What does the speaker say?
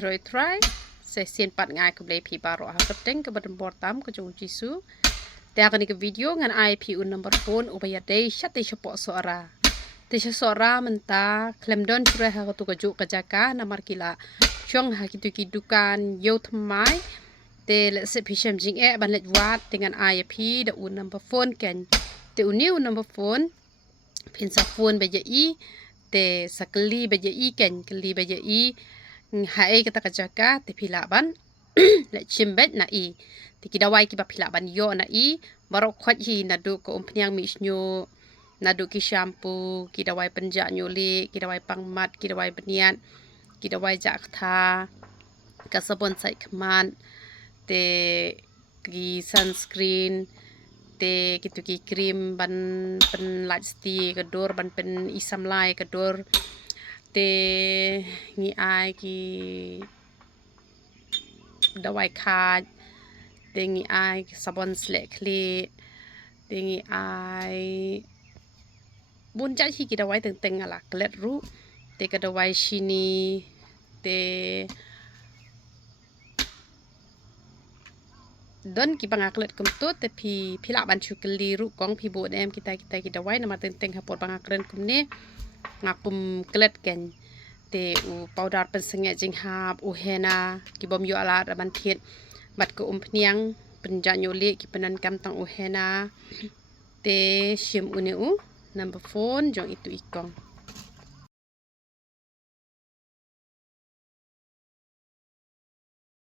rồi try sẽ xin bắt ngay cái play pi baru aku teng ke badan portam ke jauh jisu te akan ke video ngan IP number phone ubaya day chat te support suara te suara menta klem don cure ha tu ke juk ke jaka namar kila chong ha kitu kidukan yo thamai te le se pisem jing ban let wat dengan IP da number phone ken te new number phone pin sa phone beja i te sakli beja i ken kli beja i hai kata kajaka te pilaban le chimbet na i te kidawai ki ba pilaban yo na i barok khwat hi na du ko umpnyang mi snyo na du ki shampoo kidawai penja nyoli kidawai pangmat kidawai benian kidawai jakta ka sabon sai kman te ki sunscreen te kitu ki krim ban pen light kedor ban pen isam lai kedor te ngi ai ki dawai khaj te ngi ai sabon slek kli te ngi ai bun ja hi ki dawai teng teng ala klet ru te ka dawai shini te don ki bangaklet kumto te pi la ban chukli ru kong pi bo em kita ki dawai na ma teng teng hapor bangakren kumne ngakum klet ken te u powder pensenge jing hap u hena ki bom yo ala ban thiet bat ko pniang penjanyo le ki penan kam tang u hena te shim une u number phone jong itu ikong